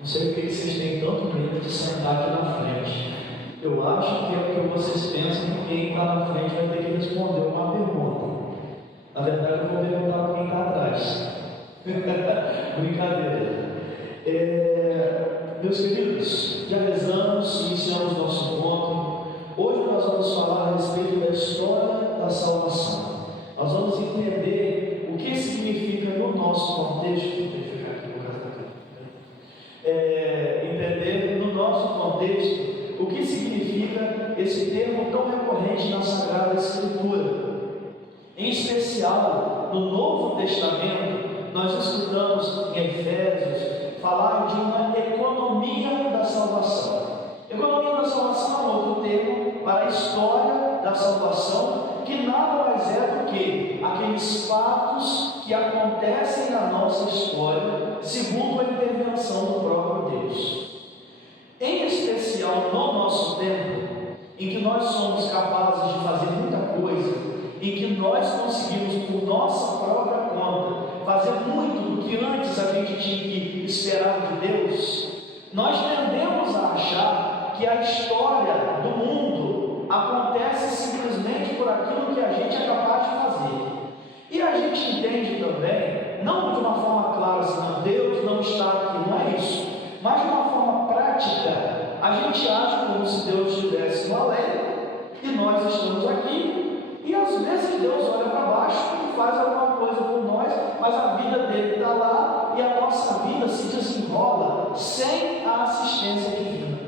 Não sei por que vocês têm tanto medo de sentar aqui na frente. Eu acho que é porque vocês pensam que quem está na frente vai ter que responder uma pergunta. Na verdade, eu vou perguntar para quem está atrás. Brincadeira. Meus queridos, já rezamos, iniciamos nosso encontro. Hoje nós vamos falar a respeito da história da salvação. Nós vamos entender o que significa no nosso contexto. Entender no nosso contexto o que significa esse termo tão recorrente na Sagrada Escritura. Em especial, no Novo Testamento, nós escutamos em Efésios falar de uma economia da salvação. Economia da salvação é outro termo para a história da salvação, que nada mais é do que aqueles fatos que acontecem na nossa história segundo a intervenção do próprio Deus. Em especial no nosso tempo, em que nós somos capazes de fazer muita coisa, em que nós conseguimos por nossa própria conta fazer muito do que antes a gente tinha que esperar de Deus, nós tendemos a achar que a história do mundo acontece simplesmente por aquilo que a gente é capaz de fazer. E a gente entende também, não de uma forma clara assim, não, Deus não está aqui, não é isso, mas de uma forma prática, a gente age como se Deus estivesse no além e nós estamos aqui, e às vezes Deus olha para baixo e faz alguma coisa por nós, mas a vida dele está lá e a nossa vida se desenrola sem a assistência divina.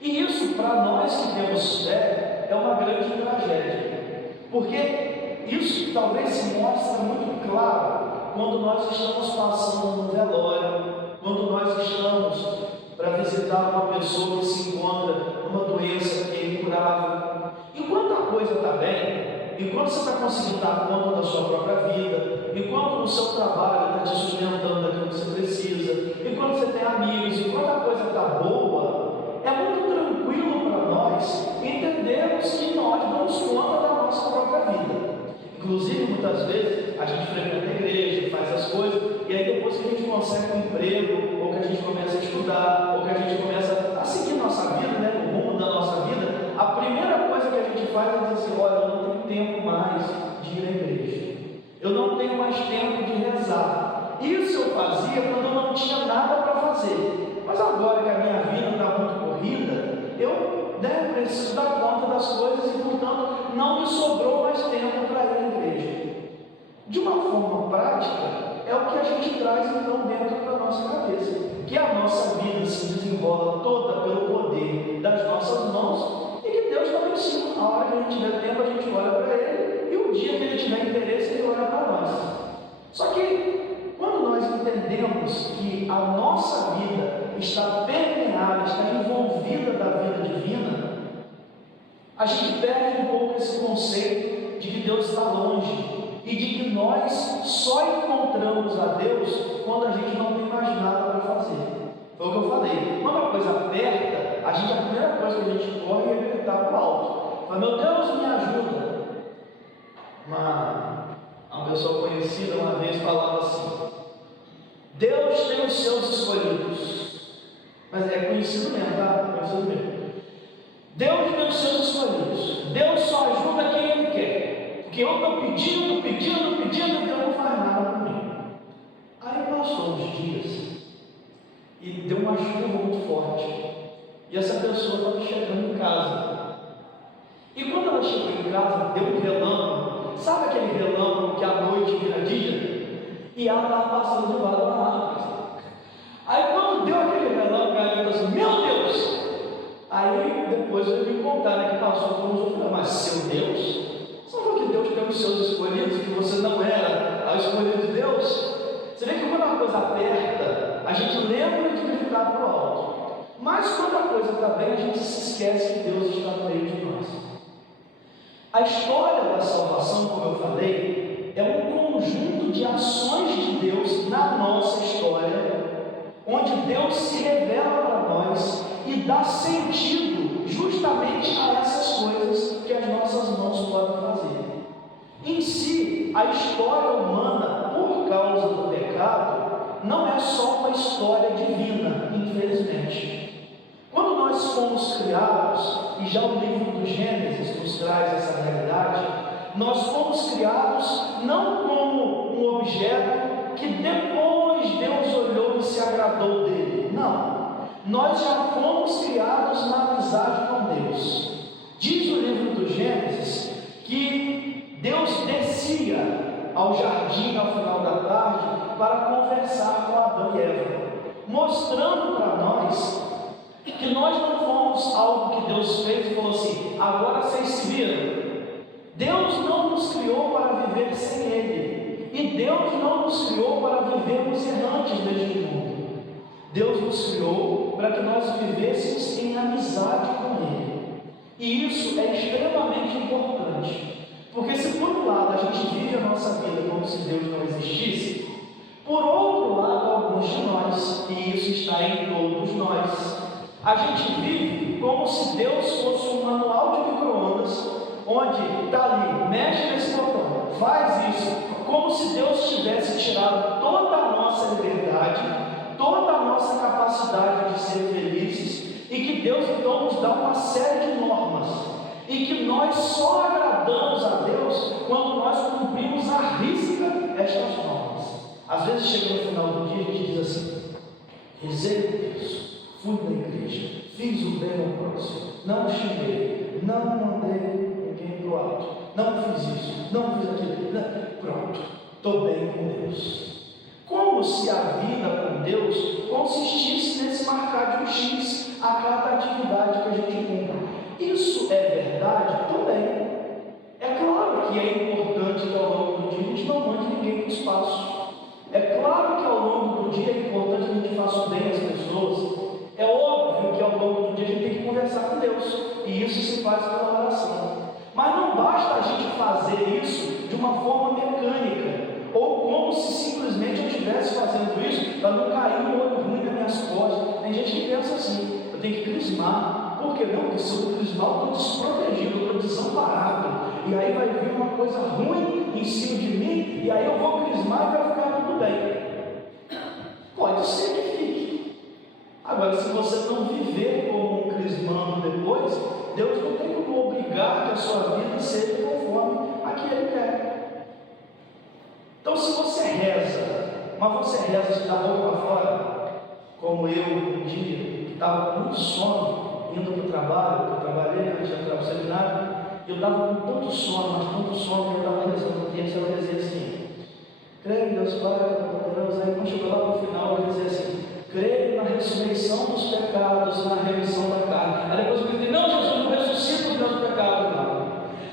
E isso, para nós que temos fé, é uma grande tragédia, porque isso talvez se mostre muito claro quando nós estamos passando no velório, quando nós estamos para visitar uma pessoa que se encontra numa doença que é incurável. Enquanto a coisa está bem, enquanto você está conseguindo dar conta da sua própria vida, enquanto o seu trabalho está te sustentando daquilo que você precisa, enquanto você tem amigos, enquanto a coisa está boa, é muito tranquilo para nós entendermos que nós damos conta da nossa própria vida. Inclusive, muitas vezes, a gente frequenta a igreja, faz as coisas, e aí depois que a gente consegue um emprego, ou que a gente começa a estudar, ou que a gente começa a seguir nossa vida, né, o rumo da nossa vida, a primeira coisa que a gente faz é dizer assim: olha, eu não tenho tempo mais de ir à igreja, eu não tenho mais tempo de rezar. Isso eu fazia quando eu não tinha nada para fazer, mas agora que a minha vida está muito corrida, eu preciso dar conta das coisas e, portanto, não me sobrou mais tempo para ir à igreja. De uma forma prática, é o que a gente traz então dentro da nossa cabeça, que a nossa vida se desenrola toda pelo poder das nossas mãos e que Deus está lá em cima. Na hora que a gente tiver tempo, a gente olha para Ele, e o dia que Ele tiver interesse, Ele olha para nós. Só que quando nós entendemos que a nossa vida está permeada, está envolvida da vida divina, a gente perde um pouco esse conceito de que Deus está longe e de que nós só encontramos a Deus quando a gente não tem mais nada para fazer. Foi o que eu falei. Quando a coisa aperta, a primeira coisa que a gente corre é gritar para o alto. Fala: meu Deus, me ajuda. Uma pessoa conhecida uma vez falava assim: Deus tem os seus escolhidos. Mas é conhecido mesmo, tá? Conhecido mesmo. Deus tem os seus escolhidos. Deus só ajuda quem Ele quer. Porque eu estou pedindo, e Deus não faz nada comigo. Aí passou uns dias e deu uma chuva muito forte. E essa pessoa estava chegando em casa. E quando ela chegou em casa, deu um relâmpago. Sabe aquele relâmpago que à noite vira dia? E ela estava passando debaixo da árvore. Aí quando deu aquele relâmpago, ela falou assim: meu Deus! Aí depois eu me contar, né, que passou por uns outros: mas seu Deus? Você não falou que Deus tem os seus escolhidos, que você não era a escolhida de Deus? Você vê que quando a coisa aperta, a gente lembra de gritar para o alto. Mas quando a coisa está bem, a gente se esquece que Deus está no meio de nós. A história da salvação, como eu falei, é um conjunto de ações de Deus na nossa história, onde Deus se revela para nós e dá sentido justamente a essas coisas que as nossas mãos podem fazer. Em si, a história humana, por causa do pecado, não é só uma história divina, infelizmente. Quando nós fomos criados, e já o livro do Gênesis nos traz essa realidade, nós fomos criados não como um objeto que depois Deus olhou e se agradou dele. Não, nós já fomos criados na amizade com Deus. Diz o livro do Gênesis que Deus descia ao jardim ao final da tarde para conversar com Adão e Eva, mostrando para nós que nós não fomos algo que Deus fez e falou assim: agora vocês se viram. Deus não nos criou para viver sem Ele, e Deus não nos criou para vivermos errantes neste mundo. Deus nos criou para que nós vivêssemos em amizade com Ele, e isso é extremamente importante, porque se por um lado a gente vive a nossa vida como se Deus não existisse, por outro lado, alguns de nós, e isso está em todos nós, a gente vive como se Deus fosse um manual de micro-ondas, onde está ali, mexe nesse botão, faz isso, como se Deus tivesse tirado toda a nossa liberdade, toda a nossa capacidade de ser felizes, e que Deus então nos dá uma série de normas, e que nós só agradamos a Deus quando nós cumprimos à risca estas normas. Às vezes chega no final do dia e a gente diz assim: rezei por Deus, fui na igreja, fiz o bem ao próximo, não xinguei, não mandei ninguém para o alto, não fiz isso, não fiz aquilo, não. Pronto, estou bem com Deus. Como se a vida com Deus consistisse nesse marcar de um X a cada atividade que a gente cumpre. Isso é verdade? Também. É claro que é importante que ao longo do dia a gente não mande ninguém para o espaço. É claro que ao longo do dia é importante que a gente faça o bem às pessoas. É óbvio que ao longo do dia a gente tem que conversar com Deus, e isso se faz pela oração. Mas não basta a gente fazer isso de uma forma mecânica, ou como se simplesmente eu estivesse fazendo isso para não cair um olho ruim nas minhas costas. Tem gente que pensa assim: eu tenho que crismar. Por que não? Porque se eu crismar, eu estou desprotegido, eu estou desamparado, e aí vai vir uma coisa ruim em cima de mim, e aí eu vou crismar e vai ficar tudo bem. Pode ser que fique. Agora, se você não viver como um crismando depois, Deus não tem como obrigar que a sua vida seja conforme a que Ele quer. Então, se você reza, mas você reza da boca para fora, como eu um dia, que estava com muito sono, indo para o trabalho, eu trabalhei antes de entrar para o seminário, eu estava com tanto sono, eu estava rezando um texto, eu rezei assim: creio em Deus Pai, Todo-Poderoso. Aí quando chegou lá no final, eu rezei assim: creio na ressurreição dos pecados, na remissão da carne. Aí depois eu disse: não, Jesus, não ressuscita os meus pecados, não.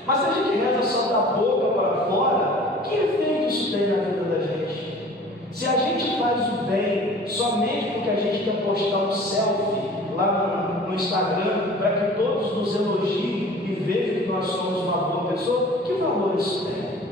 Mas se a gente reza só da boca para fora, que efeito isso tem na vida da gente? Se a gente faz o bem somente porque a gente quer postar um selfie lá no Instagram, para que todos nos elogiem e vejam que nós somos uma boa pessoa, que valor isso tem?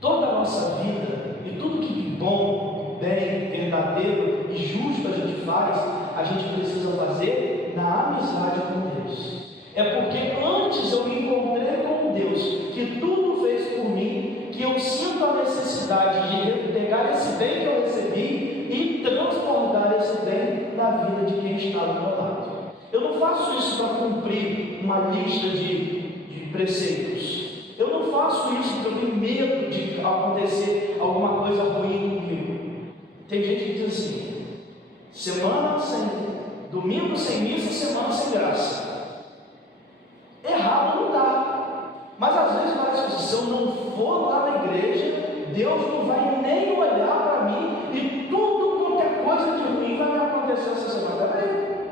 Toda a nossa vida e tudo que de bom, bem, verdadeiro e justo a gente faz, a gente precisa fazer na amizade com Deus. É porque antes eu me encontrei com Deus, que tudo fez por mim, que eu sinto a necessidade de pegar esse bem que eu recebi e transformar esse bem na vida de quem está do meu lado. Eu não faço isso para cumprir uma lista de preceitos. Eu não faço isso porque eu tenho medo de acontecer alguma coisa ruim comigo. Tem gente que diz assim: semana sem, domingo sem missa, semana sem graça. Errado não dá. Mas às vezes parece que se eu não for lá na igreja, Deus não vai nem olhar para mim e tudo quanto é coisa de ruim vai me acontecer essa semana. Peraí.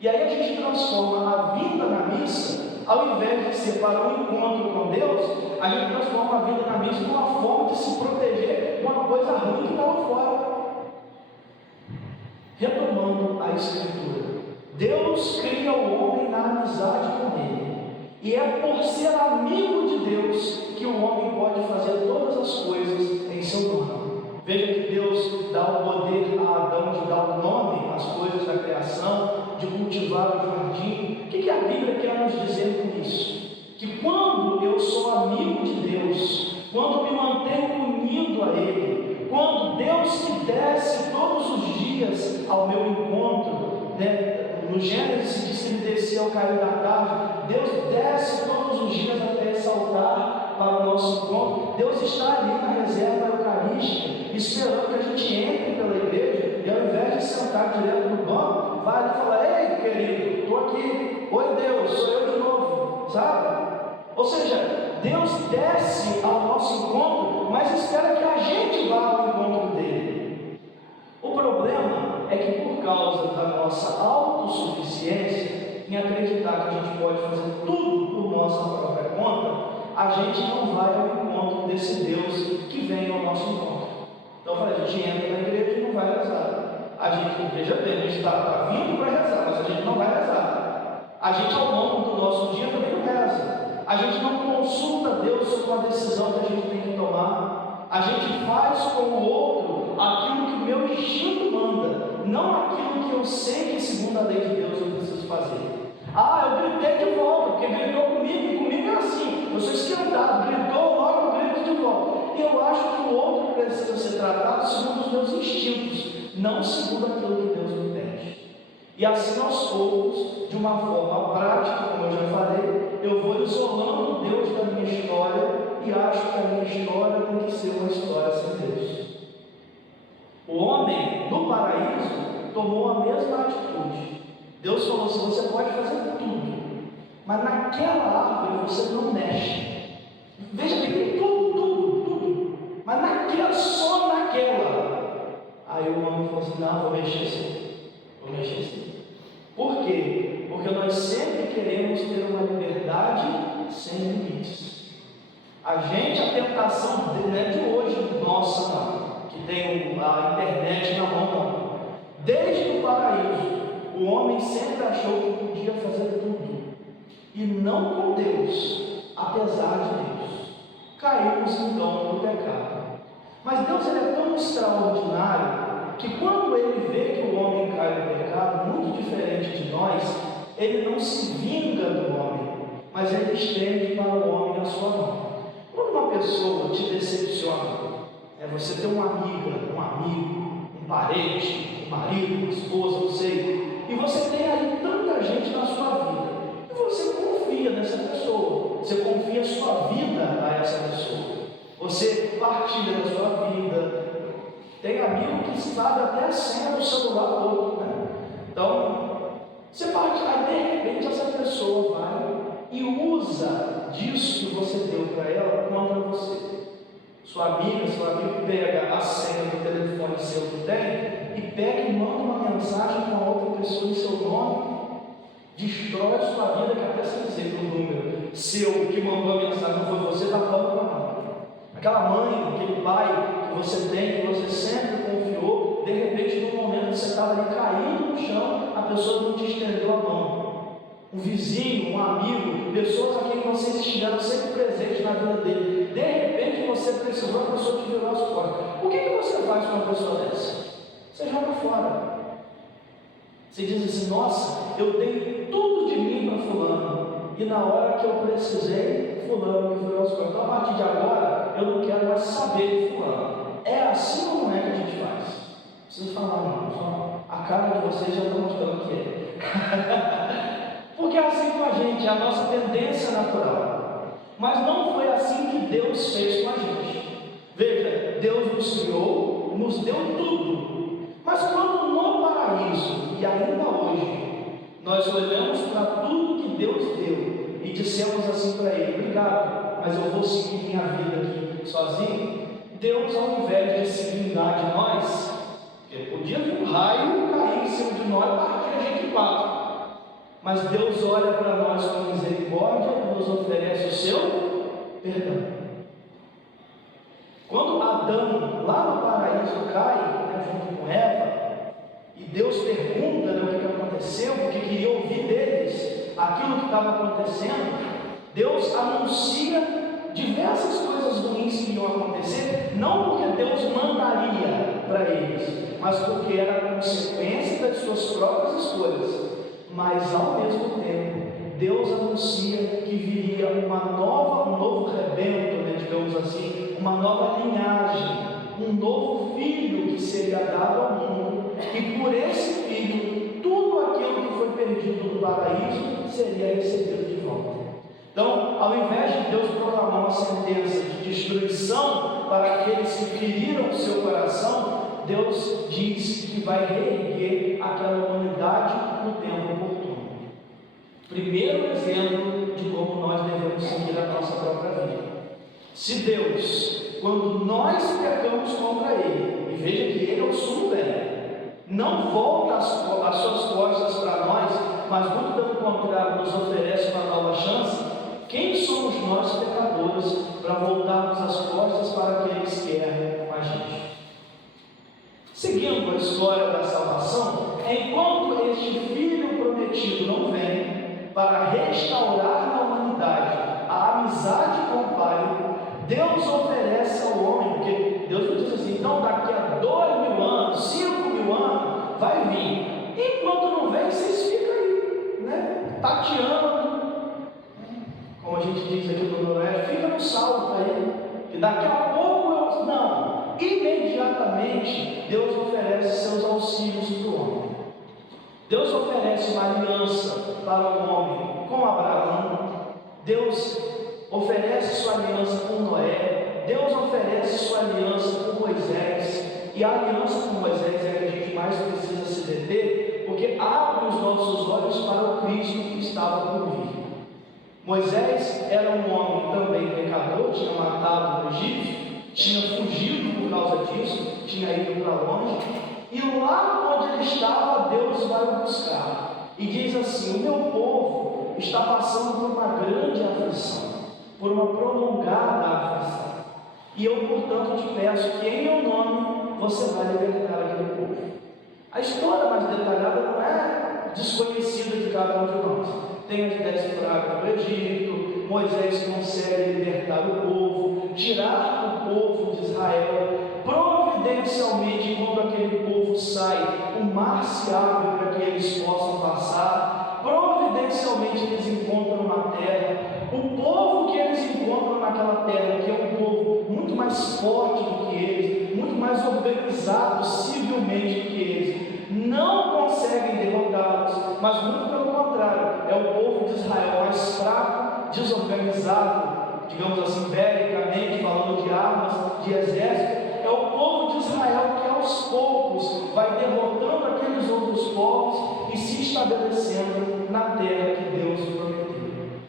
E aí a gente transforma a vida na missa, ao invés de ser para um encontro com Deus, a gente transforma a vida na missa numa forma de se proteger de uma coisa ruim que está lá fora. Retomando a Escritura, Deus cria o homem na amizade com Ele, e é por ser amigo de Deus que o homem pode fazer todas as coisas em seu nome. Veja que Deus dá o poder a Adão de dar o nome às coisas da criação, de cultivar o jardim. O que a Bíblia quer nos dizer com isso? Que quando eu sou amigo de Deus, quando me mantenho unido a Ele, quando Deus me desce todos os dias ao meu encontro, né? No Gênesis se diz que ele descia ao cair da tarde. Deus desce todos os dias até esse altar para o nosso encontro. Deus está ali na reserva eucarística, esperando que a gente entre pela igreja, e ao invés de sentar direto no banco, vai ali e fala: ei, querido, estou aqui, oi Deus, sou eu de novo, sabe? Ou seja, Deus desce ao nosso encontro, mas espera que a gente vá ao encontro dele. O problema é que, por causa da nossa autossuficiência, em acreditar que a gente pode fazer tudo por nossa própria conta, a gente não vai ao encontro desse Deus que vem ao nosso encontro. Então eu falei, a gente entra na igreja e não vai rezar. A gente, veja bem, a gente está vindo para rezar, mas a gente não vai rezar. A gente, ao longo do nosso dia, também não reza. A gente não consulta Deus sobre uma decisão que a gente tem que tomar. A gente faz com o outro aquilo que o meu instinto manda, não aquilo que eu sei que, segundo a lei de Deus, eu preciso fazer. Ah, eu gritei de volta, porque gritou comigo, e comigo é assim. Eu sou esquentado, gritou, logo eu grito de volta. E eu acho que o outro precisa ser tratado segundo os meus instintos, não segundo aquilo que Deus me pede. E assim, aos poucos, de uma forma prática, como eu já falei, eu vou isolando Deus da minha história e acho que a minha história tem que ser uma história sem Deus. O homem, no paraíso, tomou a mesma atitude. Deus falou assim: você pode fazer tudo, mas naquela árvore você não mexe. Veja bem, tem tudo, mas naquela, só naquela. Aí o homem falou assim: não, vou mexer sim. Por quê? Porque nós sempre queremos ter uma liberdade sem limites. A tentação não é de hoje, nossa, não, que tem a internet na mão, não. Desde o paraíso, o homem sempre achou que podia fazer tudo, e não com Deus, apesar de Deus. Caímos então no pecado. Mas Deus, ele é tão extraordinário que, quando ele vê que o homem cai no pecado, muito diferente de nós, ele não se vinga do homem, mas ele estende para o homem a sua mão. Quando uma pessoa te decepciona, você tem uma amiga, um amigo, um parente, um marido, uma esposa, não sei, e você tem aí tanta gente na sua vida, e você confia nessa pessoa, você confia a sua vida a essa pessoa, você partilha da sua vida. Tem amigo que sabe até a senha do celular do outro, né? Então, você partilha, de repente essa pessoa vai e usa disso que você deu para ela contra você. Sua amiga, seu amigo pega a senha do telefone seu que tem e pega e manda uma mensagem para outra pessoa em seu nome, destrói sua vida, que até sem dizer que o número seu que mandou a mensagem não foi você, está falando para a aquela mãe, aquele pai que você tem, que você sempre confiou, de repente, no momento que você estava ali caído no chão, a pessoa não te estendeu a mão. Um vizinho, um amigo, pessoas a quem vocês estiveram sempre presentes na vida dele, de repente você precisou, a pessoa te virou as costas. O que você faz com uma pessoa dessa? Você joga fora. Você diz assim: nossa, eu dei tudo de mim para fulano, e na hora que eu precisei, fulano me virou as costas. Então, a partir de agora, eu não quero mais saber de fulano. É assim ou não é que a gente faz? Não precisa falar, não. Só a cara de vocês já está mostrando que é. Porque é assim com a gente, é a nossa tendência natural. Mas não foi assim que Deus fez com a gente. Veja, Deus nos criou, nos deu tudo. Mas quando no paraíso, e ainda hoje, nós olhamos para tudo que Deus deu e dissemos assim para Ele: obrigado, mas eu vou seguir minha vida aqui sozinho. Deus, ao invés de se vingar de nós, porque podia vir um raio cair em cima de nós e partir a gente em quatro, mas Deus olha para nós com misericórdia e nos oferece o seu perdão. Quando Adão, lá no paraíso, cai, junto com Eva, e Deus pergunta, o que aconteceu, porque queria ouvir deles aquilo que estava acontecendo, Deus anuncia diversas coisas ruins que iam acontecer, não porque Deus mandaria para eles, mas porque era consequência das suas próprias escolhas. Mas ao mesmo tempo, Deus anuncia que viria um novo rebento, digamos assim, uma nova linhagem, um novo filho que seria dado ao mundo, que por esse filho, tudo aquilo que foi perdido do paraíso seria recebido de volta. Então, ao invés de Deus proclamar uma sentença de destruição para aqueles que feriram o seu coração, Deus diz que vai reerguer aquela humanidade no tempo oportuno. Primeiro exemplo de como nós devemos seguir a nossa própria vida. Se Deus, quando nós pecamos contra Ele, e veja que Ele é o sumo bem, não volta as suas costas para nós, mas muito pelo contrário, nos oferece uma nova chance, quem somos nós, pecadores, para voltarmos as costas para aqueles que erram com a gente? Seguindo a história da salvação, enquanto este Filho prometido não vem para restaurar na humanidade a amizade com o Pai, Deus oferece ao homem, porque Deus não diz assim, então daqui a 2.000 anos, 5.000 anos, vai vir. Enquanto não vem, vocês ficam aí, né? Tateando, como a gente diz aqui no Noroeste, fica no salvo aí, que daqui a pouco não, imediatamente Deus oferece seus auxílios para o homem. Deus oferece uma aliança para o homem com Abraão, Deus oferece sua aliança com Noé, Deus oferece sua aliança com Moisés, e a aliança com Moisés é a que a gente mais precisa se deter, porque abre os nossos olhos para o Cristo que estava por vir. Moisés era um homem também pecador, tinha matado um egípcio, tinha fugido por causa disso, tinha ido para longe, e lá onde ele estava, Deus vai o buscar, e diz assim: o meu povo está passando por uma grande aflição, por uma prolongada aflição, e eu, portanto, te peço que em meu nome você vai libertar aquele povo. A história mais detalhada não é desconhecida de cada um de nós. Tem as 10 pragas do Egito, Moisés consegue libertar o povo, tirar o povo de Israel. Providencialmente, quando aquele povo sai, o mar se abre para que eles possam passar. Providencialmente, eles encontram uma terra. O povo que eles encontram naquela terra, que é um povo muito mais forte do que eles, muito mais organizado civilmente do que eles, não conseguem derrotá-los, mas muito pelo contrário, é o povo de Israel mais fraco, desorganizado, digamos assim, belicamente, falando de armas, de exército. É o povo de Israel que aos poucos vai derrotando aqueles outros povos e se estabelecendo na terra que Deus prometeu.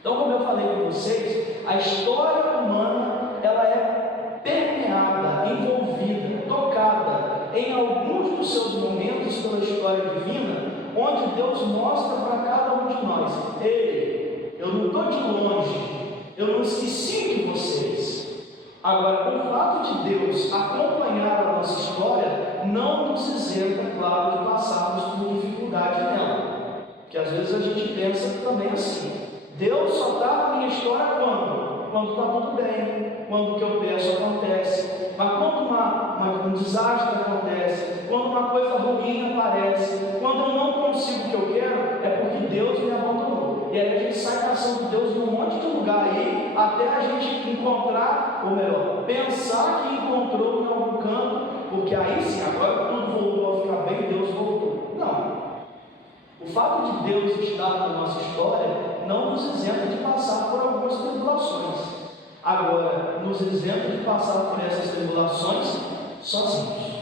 Então, como eu falei com vocês, a história humana ela é permeada, envolvida, tocada em alguns dos seus momentos pela história divina, onde Deus mostra para cada um de nós: ei, eu não estou de longe, eu não esqueci de vocês. Agora, o fato de Deus acompanhar a nossa história não nos isenta, claro, de passarmos por dificuldade nela, que às vezes a gente pensa também assim: Deus só está na minha história quando? Quando está tudo bem, quando o que eu peço acontece. Mas quando um desastre acontece, quando uma coisa ruim aparece, quando eu não consigo o que eu quero, é porque Deus me abandonou. E aí a gente sai caçando Deus num monte de lugar aí, até a gente encontrar, ou melhor, pensar que encontrou em algum canto, porque aí sim, agora tudo voltou a ficar bem, Deus voltou. Não. O fato de Deus estar na nossa história não nos isenta de passar por algumas tribulações. Agora, nos isenta de passar por essas tribulações sozinhos.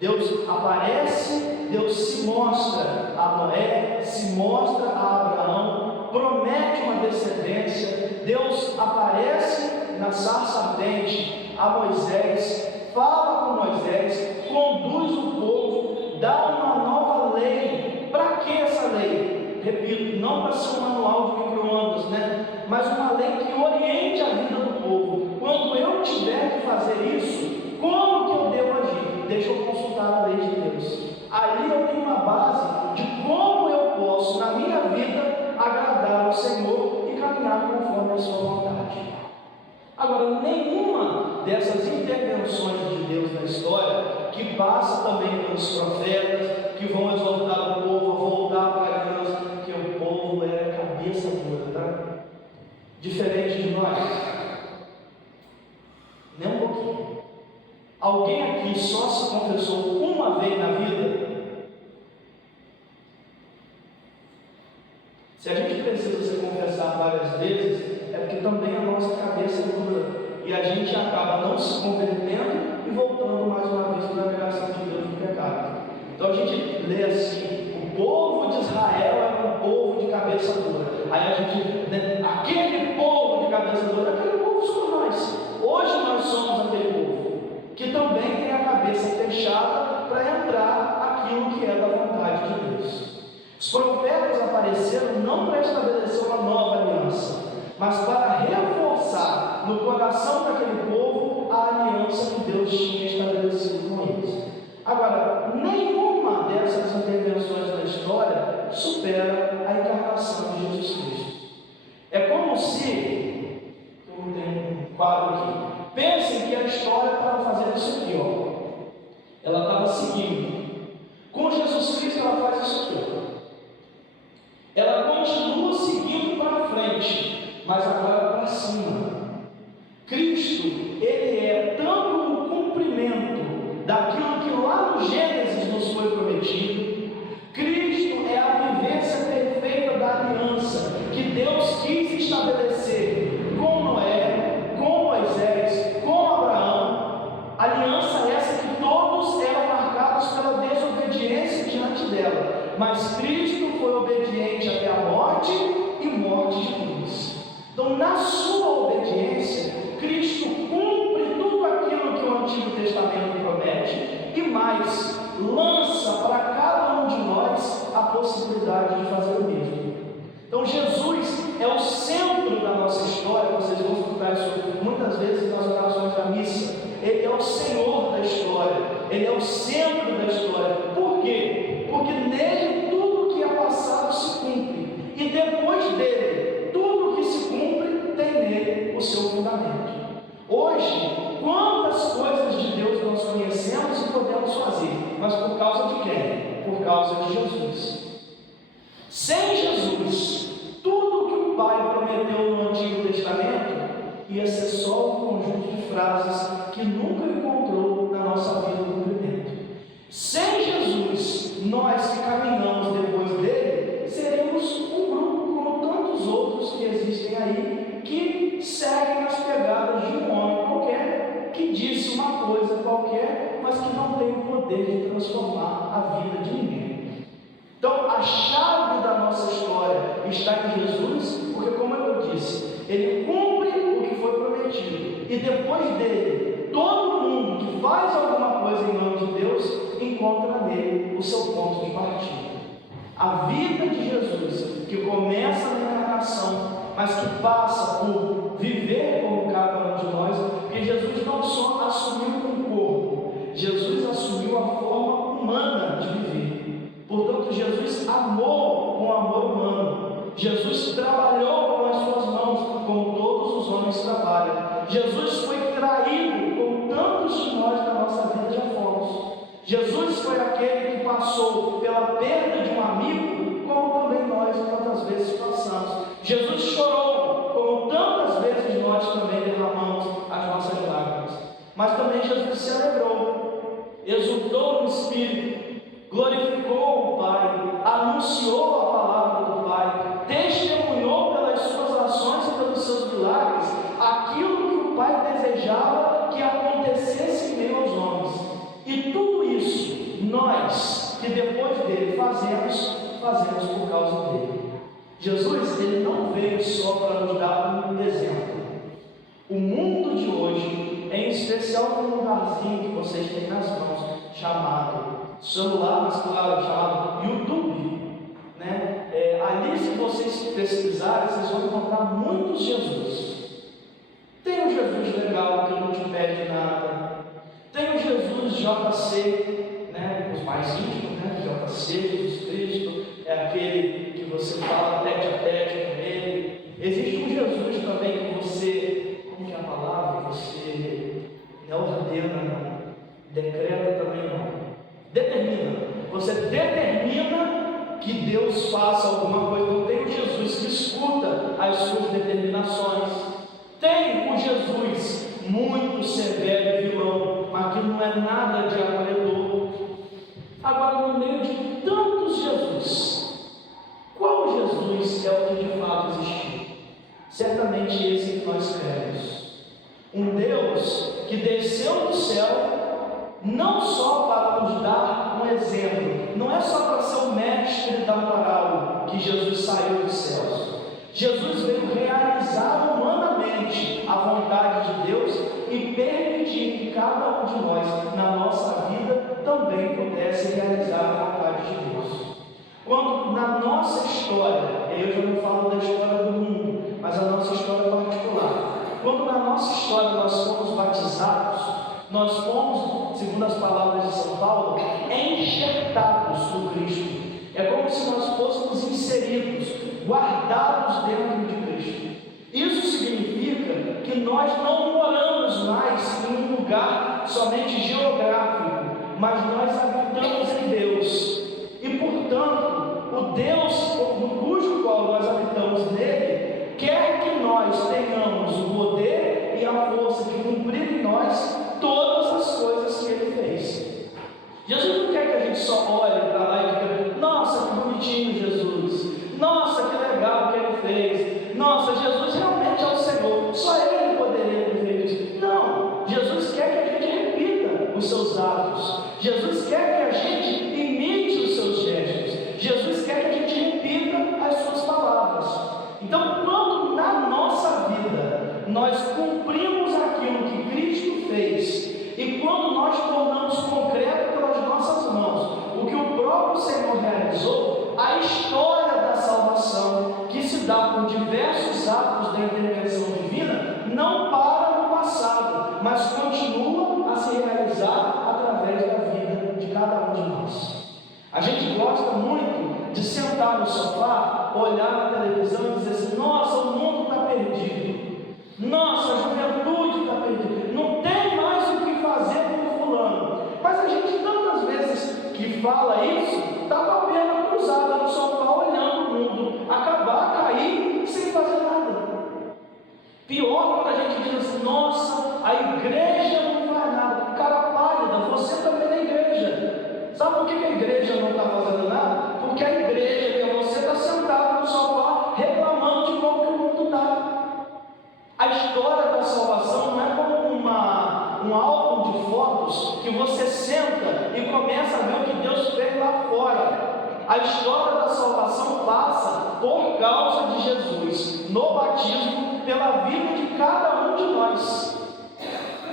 Deus aparece, Deus se mostra a Noé, se mostra a Abraão, promete uma descendência. Deus aparece na sarça ardente a Moisés, fala com Moisés, conduz o povo, dá uma nova lei. Para que essa lei? Repito, não para ser um manual de micro-ondas, mas uma lei que oriente a vida do povo. Quando eu tiver que fazer isso, como que eu devo agir? Deixa eu consultar a lei de Deus. Ali eu tenho uma base de como eu posso, na minha vida, agradar ao Senhor e caminhar conforme a sua vontade. Agora, nenhuma dessas intervenções de Deus na história, que passa também pelos profetas, que vão exortar o povo a voltar para Deus, que o povo é cabeça dura, tá? Diferente de nós, nem um pouquinho. Alguém Alguém aqui só se confessou uma vez na vida? Se a gente precisa se confessar várias vezes, é porque também a nossa cabeça é dura e a gente acaba não se convertendo e voltando mais uma vez para a negação de Deus do pecado. Então a gente lê assim: o povo de Israel era um povo de cabeça dura. Aí a gente, né, aquele povo de cabeça dura, aquele povo somos nós. Hoje nós somos aquele povo que também tem a cabeça fechada para entrar aquilo que é da vontade de Deus. Os profetas apareceram não para estabelecer uma nova aliança, mas para reforçar no coração daquele povo a aliança que Deus tinha estabelecido com eles. Agora, nenhuma dessas intervenções da história supera a encarnação de Jesus Cristo. É como se, como tem um quadro aqui, pensem que a história estava fazendo isso aqui, ó. Ela estava seguindo. Com Jesus Cristo ela faz isso aqui, ó. Ela continua seguindo para frente, mas agora para cima. Cristo, ele é tanto o cumprimento daquilo que lá no Gênesis nos foi prometido. Cristo é a vivência perfeita da aliança que Deus quis estabelecer com Noé, com Moisés, com Abraão. Aliança essa que todos eram marcados pela desobediência diante dela, mas Cristo foi obediente até a morte e morte de cruz. Então, na sua obediência, Cristo cumpre tudo aquilo que o Antigo Testamento promete e mais, lança para cada um de nós a possibilidade de fazer o mesmo. Então Jesus é o centro da nossa história. Vocês vão escutar isso muitas vezes nas orações da missa. Ele é o Senhor da história, Ele é o centro da história. Por quê? Porque nele tudo que é passado se cumpre, e depois dele, tudo que se cumpre tem nele o seu fundamento. Hoje, quantas coisas de Deus nós conhecemos e podemos fazer, mas por causa de quem? Por causa de Jesus. Sem Jesus, tudo que o Pai prometeu no Antigo Testamento ia ser só um conjunto de frases que nunca encontrou na nossa vida o cumprimento. Sem Jesus, nós que caminhamos depois dele, seremos um grupo como tantos outros que existem aí, que seguem as pegadas de um homem qualquer, que disse uma coisa qualquer, mas que não tem o poder de transformar a vida de ninguém. Então, a chave da nossa história está em Jesus, porque, como eu disse, ele cumpre o que foi prometido, e depois dele, todo mundo que faz alguma coisa em nome de Deus encontra nele o seu ponto de partida. A vida de Jesus, que começa na encarnação, mas que passa por viver como cada um de nós, porque Jesus não só assumiu um corpo, Jesus assumiu a forma humana de viver. Portanto, Jesus amou com amor humano. Jesus trabalhou com as suas mãos, como todos os homens trabalham. Jesus foi traído, como tantos de nós na nossa vida já fomos. Jesus foi aquele que passou pela perda de um amigo, como também nós tantas vezes passamos. Jesus chorou, como tantas vezes nós também derramamos as nossas lágrimas. Mas também Jesus se alegrou, exultou no Espírito, glorificou o Pai, anunciou a palavra do Pai, testemunhou pelas suas ações e pelos seus milagres aquilo que o Pai desejava que acontecesse em meio aos homens. E tudo isso, nós, que depois dele fazemos por causa dele. Jesus, ele não veio só para nos dar um exemplo. O mundo de hoje, em especial no lugarzinho que vocês têm nas mãos, chamado celular, mas claro, chamado YouTube, né? Ali, se vocês pesquisarem, vocês vão encontrar muitos Jesus. Tem um Jesus legal que não te pede nada. Tem o Jesus JC, né? Os mais íntimos, né? JC, Jesus Cristo, é aquele que você fala tete a tete com ele. Existe um Jesus também que você, como que é a palavra? Você não ordena, não. Decreta também não. Determina. Você determina que Deus faça alguma coisa. Então tem o Jesus que escuta as suas determinações. Tem o Jesus muito severo e vilão, aquilo não é nada de acolhedor. Agora, no meio de tantos Jesus, qual Jesus é o que de fato existiu? Certamente esse que nós cremos. Um Deus que desceu do céu, não só para nos dar um exemplo, não é só para ser o mestre da moral que Jesus saiu dos céus. Jesus veio realizar humanamente a vontade de Deus e permitir que cada um de nós, na nossa vida, também pudesse realizar a vontade de Deus. Quando na nossa história, eu já não falo da história do mundo, mas a nossa história particular, quando na nossa história nós fomos batizados, nós fomos, segundo as palavras de São Paulo, enxertados no Cristo. É como se nós fôssemos inseridos, guardados dentro de Cristo. Isso significa que nós não moramos mais em um lugar somente geográfico, mas nós habitamos em Deus. E, portanto, o Deus no cujo qual nós habitamos nele, quer que nós tenhamos o poder e a força de cumprir em nós todas as coisas que ele fez. Jesus não quer que a gente só olhe para lá e diga: nossa, que bonitinho Jesus, nossa, que legal que ele fez, nossa, Jesus realmente é o Senhor, só ele poderia ter feito isso. Não, Jesus quer que a gente repita os seus atos, Jesus quer que a gente imite os seus gestos, Jesus quer que a gente repita as suas palavras. Então, quando na nossa vida nós cumprimos aquilo que Cristo fez, e quando nós tornamos concreto pelas nossas mãos o que o próprio Senhor realizou, a história da salvação, que se dá por diversos atos da intervenção divina, não para no passado, mas continua a se realizar através da vida de cada um de nós. A gente gosta muito de sentar no sofá, olhar na televisão e dizer assim: nossa, o mundo está perdido, nossa, a juventude está perdida, não tem mais o que fazer com fulano. Mas a gente tantas vezes que fala isso, está com a perna cruzada no sofá, olhando o mundo acabar, cair, sem fazer nada. Pior quando a gente diz assim: nossa, a igreja não faz nada. Cara pálida, você também é igreja. Sabe por que a igreja não está fazendo nada? Porque a igreja, que é você, está sentado no sofá reclamando de como que o mundo está. A história da salvação não é como um álbum de fotos que você senta e começa a ver o que Deus fez lá fora. A história da salvação passa por causa de Jesus, no batismo, pela vida de cada um de nós.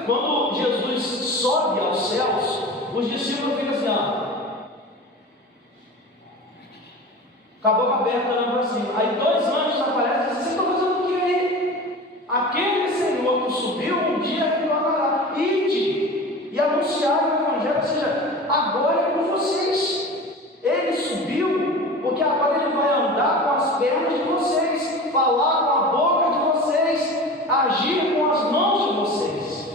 Quando Jesus sobe aos céus, os discípulos ficam assim, ó, com a boca aberta olhando para cima. Aí 2 anjos aparecem e dizem: vocês estão fazendo o que aí? Aquele Senhor que subiu um dia retornará. Ide e anunciar o Evangelho, ou seja, agora é com vocês. Ele subiu porque agora ele vai andar com as pernas de vocês, falar com a boca de vocês, agir com as mãos de vocês.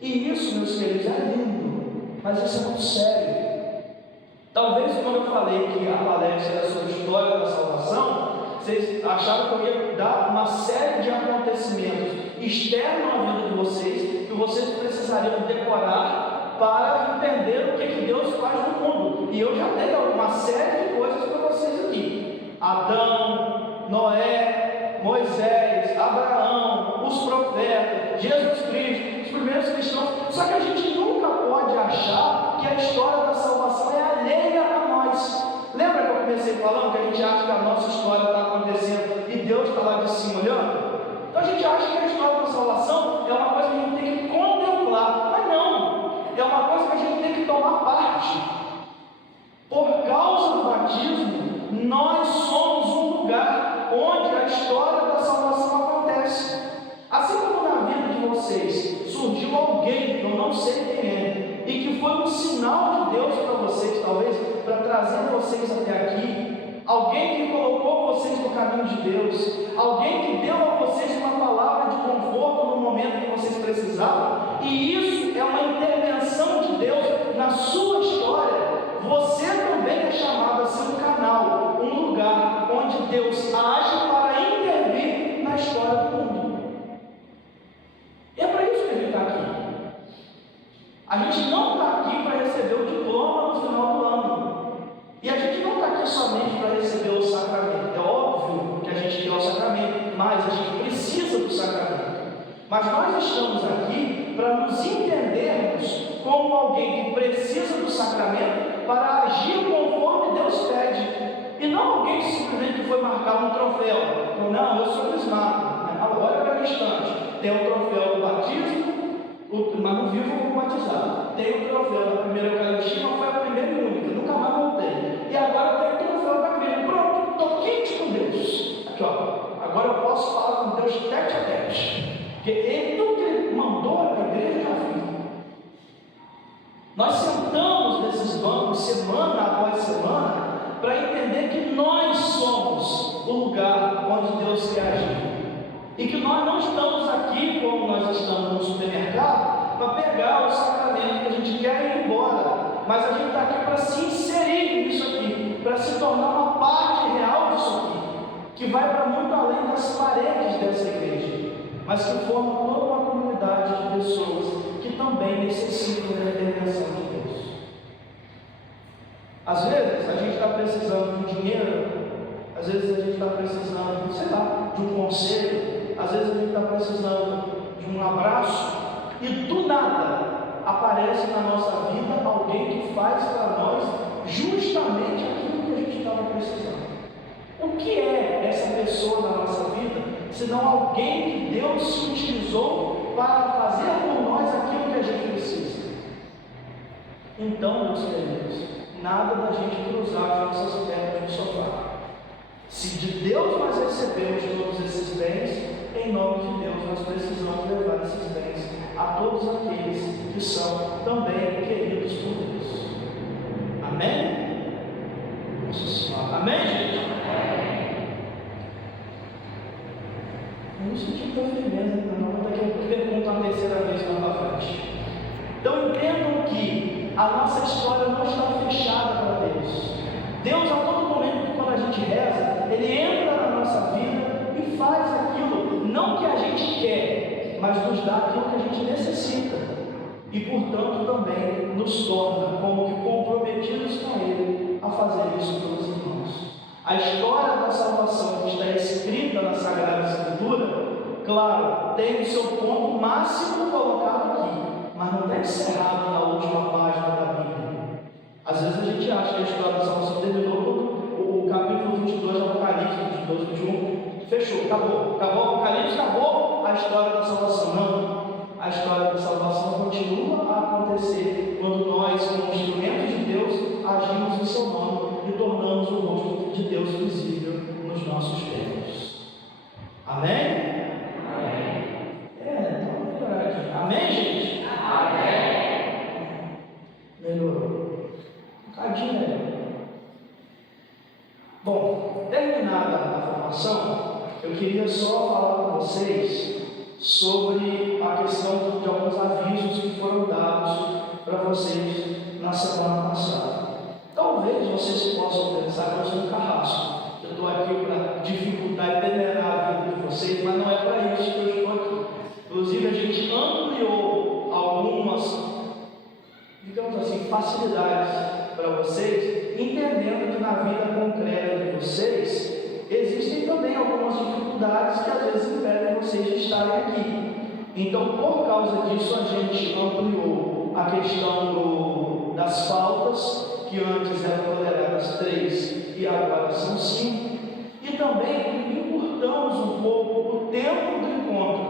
E isso, meus queridos, é lindo, mas isso é muito sério. Talvez quando eu falei que a palestra era sobre a história da salvação, vocês acharam que eu ia dar uma série de acontecimentos externos à vida de vocês, que vocês precisariam decorar para entender o que Deus faz no mundo. E eu já dei uma série de coisas para vocês aqui: Adão, Noé, Moisés, Abraão, os profetas, Jesus Cristo, os primeiros cristãos. Só que a gente nunca pode achar que a história da salvação é alheia a nós. Lembra que eu comecei falando que a gente acha que a nossa história está acontecendo e Deus está lá de cima olhando? Então a gente acha que a história da salvação é uma coisa que a gente tem que contemplar, mas não, é uma coisa que a gente tem que tomar parte. Por causa do batismo, nós somos um lugar onde a história da salvação acontece. Assim como na vida de vocês surgiu alguém que eu não sei quem é, e que foi um sinal de Deus para vocês, talvez, para trazer vocês até aqui, alguém que colocou vocês no caminho de Deus, alguém que deu a vocês uma palavra de conforto no momento que vocês precisavam, e isso é uma intervenção de Deus na sua história. Você também é chamado a ser um canal, um lugar onde Deus age para intervir na história do mundo. E é para isso que a gente está aqui. A gente mas nós estamos aqui para nos entendermos como alguém que precisa do sacramento para agir conforme Deus pede, e não alguém que simplesmente foi marcar um troféu. Então, não, eu sou crismado, olha para a estante, tem o troféu do batismo, mas não vivo como batizado, tem o troféu da primeira Eucaristia, mas foi a primeira e única, nunca mais voltei, e agora tem o troféu da igreja. Pronto, estou quente com Deus, aqui ó, agora eu posso falar com Deus tete a tete, porque Ele, tudo que Ele mandou a igreja já fez. Nós sentamos nesses bancos semana após semana para entender que nós somos o lugar onde Deus quer agir, e que nós não estamos aqui como nós estamos no supermercado para pegar o sacramento que a gente quer e ir embora, mas a gente está aqui para se inserir nisso aqui, para se tornar uma parte real disso aqui, que vai para muito além das paredes dessa igreja, mas que forma toda uma comunidade de pessoas que também necessitam da intervenção de Deus. Às vezes a gente está precisando de dinheiro, às vezes a gente está precisando, sei lá, de um conselho, às vezes a gente está precisando de um abraço, e do nada aparece na nossa vida alguém que faz para nós justamente aquilo que a gente estava precisando. O que é essa pessoa na nossa vida, senão alguém que Deus se utilizou para fazer por nós aquilo que a gente precisa? Então, meus queridos, nada da gente cruzar as nossas pernas no sofá. Se de Deus nós recebemos todos esses bens, em nome de Deus nós precisamos levar esses bens a todos aqueles que são também queridos por Deus. Amém? Amém, gente? Eu não senti tanta firmeza, não. Daqui eu pergunto a terceira vez lá para frente. Então entendam que a nossa história não está fechada para Deus. Deus, a todo momento, quando a gente reza, Ele entra na nossa vida e faz aquilo, não que a gente quer, mas nos dá aquilo que a gente necessita. E, portanto, também nos torna como que comprometidos com Ele a fazer isso pelos irmãos. A história da salvação que está escrita na Sagrada Escritura, claro, tem o seu ponto máximo colocado aqui, mas não está encerrado na última página da Bíblia. Às vezes a gente acha que a história da salvação terminou quando o capítulo 22 do Apocalipse, 22, 21, fechou, acabou o Apocalipse, acabou a história da salvação. Não, a história da salvação continua a acontecer quando nós, como instrumentos de Deus, agimos em seu nome e tornamos o rosto de Deus visível nos nossos tempos. Amém? Então é verdade. Amém, gente? Amém. Melhorou. Um bocadinho melhor. Bom, terminada a formação, eu queria só falar com vocês sobre a questão de alguns avisos que foram dados para vocês na semana passada. Talvez vocês possam pensar que eu sou um carrasco. Eu estou aqui para dificultar e peneirar a vida de vocês, mas não é para isso que eu estou aqui. Inclusive, a gente ampliou algumas, digamos assim, facilidades para vocês, entendendo que na vida concreta de vocês existem também algumas dificuldades que às vezes impedem vocês de estarem aqui. Então, por causa disso, a gente ampliou a questão das faltas, que antes eram toleradas 3 e agora são 5, e também encurtamos um pouco o tempo do encontro.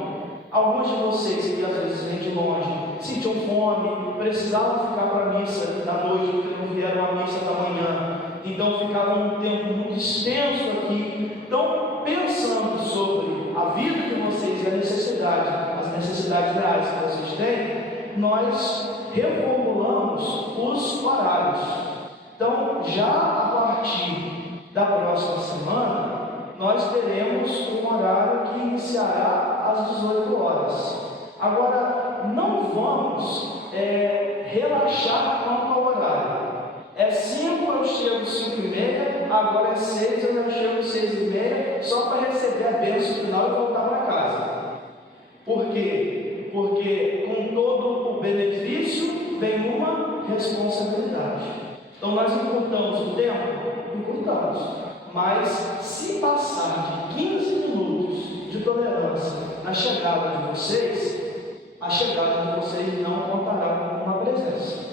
Alguns de vocês que às vezes vêm de longe, sentiam fome, precisavam ficar para a missa da noite, porque não vieram à missa da manhã, então ficavam um tempo muito extenso aqui. Então, pensando sobre a vida de vocês e as necessidades reais que vocês têm, nós reformulamos os horários. Então, já a partir da próxima semana, nós teremos um horário que iniciará às 18 horas. Agora, não vamos relaxar quanto ao horário. É 5, eu chego 5h30, agora é 6, eu já chego 6h30, só para receber a bênção final e voltar para casa. Por quê? Porque com todo o benefício vem uma responsabilidade. Então nós encurtamos o tempo? Encurtamos. Mas se passar de 15 minutos de tolerância na chegada de vocês, a chegada de vocês não contará com uma presença.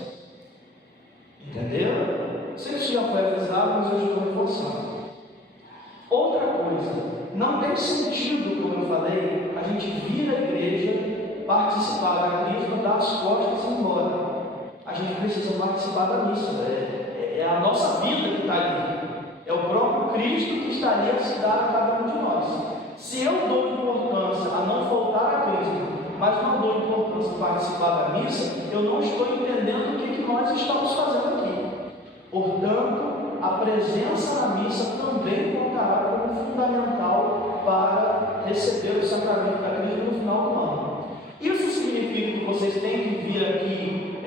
Entendeu? Sei que isso já foi avisado, mas eu estou reforçando. Outra coisa, não tem sentido, como eu falei, a gente vir à igreja, participar da crisma, dar as costas e ir embora. A gente precisa participar da missa, é a nossa vida que está ali, é o próprio Cristo que está ali a se dar a cada um de nós. Se eu dou importância a não faltar a crisma, mas não dou importância a participar da missa, eu não estou entendendo o que nós estamos fazendo aqui. Portanto, a presença na missa também contará como fundamental para receber o sacramento da crisma no final do ano. Isso significa que vocês têm que vir aqui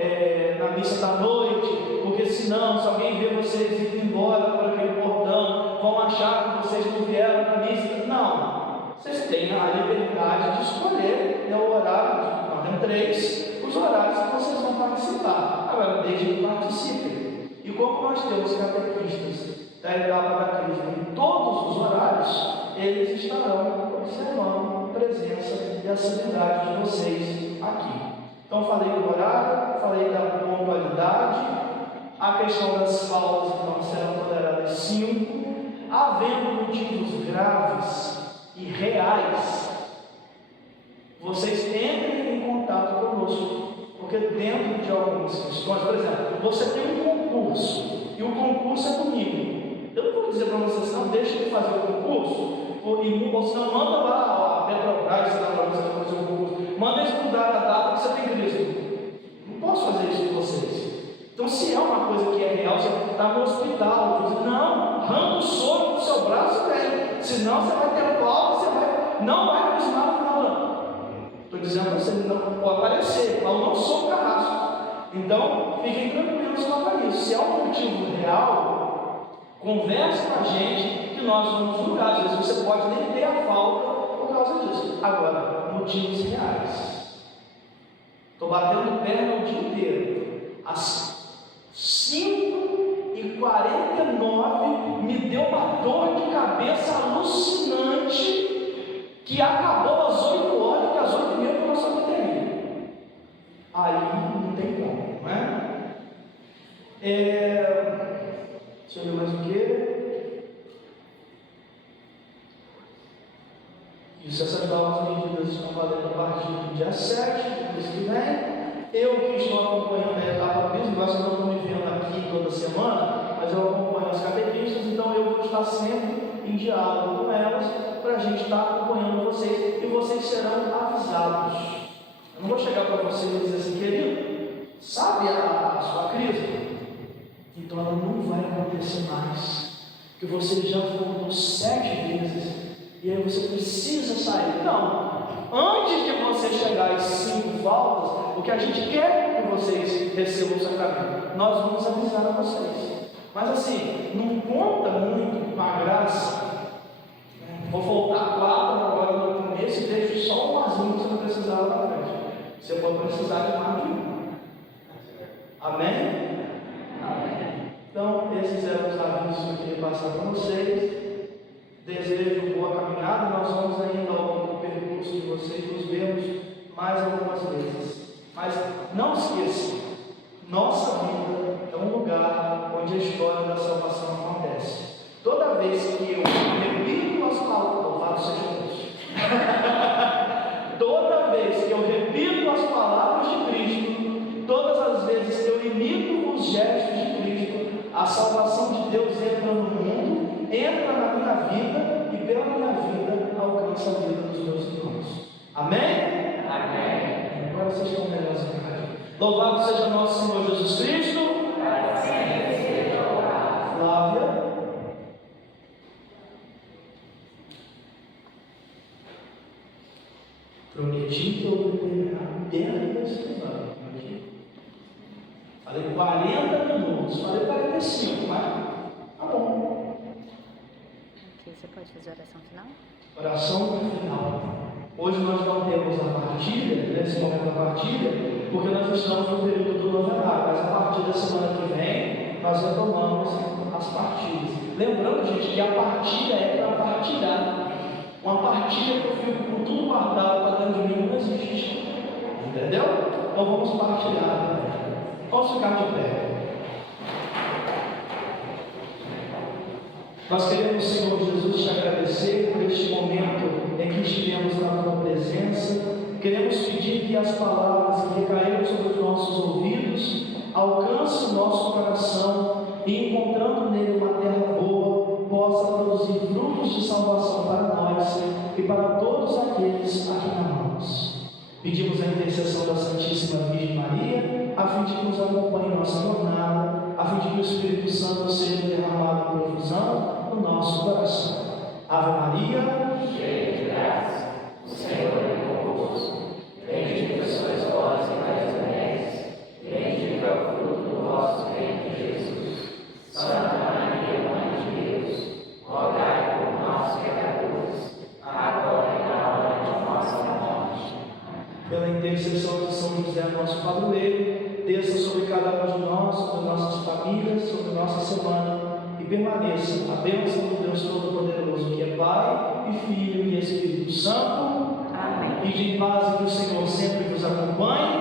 na missa da noite, porque senão, se alguém vê vocês indo embora por aquele portão, vão achar que vocês não vieram para a missa. Não. Vocês têm a liberdade de escolher o horário, nós temos 3, os horários que vocês vão participar. Agora, desde que participem. E como nós temos catequistas da etapa da crisma em todos os horários, eles estarão observando a presença e a assiduidade de vocês aqui. Então, falei do horário, falei da pontualidade, a questão das faltas, então, serão toleradas 5, havendo motivos graves e reais, vocês entrem em contato conosco, porque dentro de algumas questões, por exemplo, você tem um concurso, e o concurso é comigo. Eu não vou dizer para vocês, não deixe de fazer o concurso, ou senão manda lá a Petrobras, lá para você fazer o concurso, manda estudar a data que você tem Cristo. Não posso fazer isso com vocês. Então, se é uma coisa que é real, você está no hospital, você não, arranca o soro do seu braço e vem, senão você vai ter falta, não vai acostumar no final do ano. Estou dizendo para você, não pode aparecer, mas eu não sou carrasco. Então, fiquem tranquilos quanto a isso. Se é um motivo real, converse com a gente que nós vamos julgar. Às vezes você pode nem ter a falta por causa disso. Agora, motivos reais. Estou batendo perna o dia inteiro. Às 5h49 me deu uma dor de cabeça alucinante que acabou às 8 horas, que às 8h30 começou a bateria. Aí não tem como, não é? Deixa eu ver mais o que. Isso, essas novas medidas estão valendo a partir do dia 7, do mês que vem. Eu que estou acompanhando a etapa crisma, nós não estamos me vendo aqui toda semana, mas eu acompanho as catequistas, então eu vou estar sempre em diálogo com elas, para a gente estar acompanhando vocês, e vocês serão avisados. Eu não vou chegar para vocês e dizer assim, querido, sabe a sua crise? Então ela não vai acontecer mais, porque você já voltou 7 vezes, e aí você precisa sair. Não, antes de você chegar às 5 faltas, o que a gente quer que vocês recebam o sacramento, nós vamos avisar a vocês. Mas assim, não conta muito com a graça. Vou faltar 4 agora no começo e deixo só um arzinho que você não precisar lá na frente. Você pode precisar de mais de um. Amém? Amém. Então, esses eram os avisos que eu queria passar para vocês. Desejo boa caminhada. Nós vamos ainda ao longo do percurso de vocês, nos vemos mais algumas vezes. Mas não esqueça, nossa vida é um lugar onde a história da salvação acontece. Toda vez que eu repito as palavras, louvado seja Deus. Toda vez que eu repito as palavras de Cristo, todas as vezes que eu imito os gestos de Cristo, a salvação de Deus entra no mundo, entra na minha vida e pela minha vida alcança a vida dos meus irmãos. Amém? Amém. Agora vocês estão melhores em casa. Louvado seja nosso Senhor Jesus Cristo. Flávia. Prometi que eu vou terminar dentro desse episódio. Falei 40 minutos, falei 45, mas tá bom. Você pode fazer a oração final? Oração final. Hoje nós não temos a partilha, nesse momento da partilha, porque nós estamos no período do novenário, mas a partir da semana que vem nós retomamos as partilhas. Lembrando, gente, que a partilha é para partilhar. Uma partilha que eu fico com tudo guardado para dentro de mim não existe. Entendeu? Então vamos partilhar. Vamos ficar de pé. Nós queremos, Senhor Jesus, te agradecer por este momento em que estivemos na tua presença. Queremos pedir que as palavras que recaíram sobre os nossos ouvidos alcancem o nosso coração e, encontrando nele uma terra boa, possa produzir frutos de salvação para nós e para todos aqueles a quem amamos. Pedimos a intercessão da Santíssima Virgem Maria, a fim de que nos acompanhe em nossa jornada, a fim de que o Espírito Santo seja derramado em profusão no nosso coração. Ave Maria, cheia de graça, o Senhor é convosco. Bendita sois vós entre as mulheres, bendito é o fruto do vosso ventre, Jesus. Santa Maria, Mãe de Deus, rogai por nós, pecadores, agora e na hora de nossa morte. Pela intercessão de São José, nosso padroeiro, desça sobre cada um de nós, sobre nossas famílias, sobre nossa semana, e permaneça a bênção do Deus Todo-Poderoso, que é Pai, e Filho e Espírito Santo. Amém. E de paz, que o Senhor sempre vos acompanhe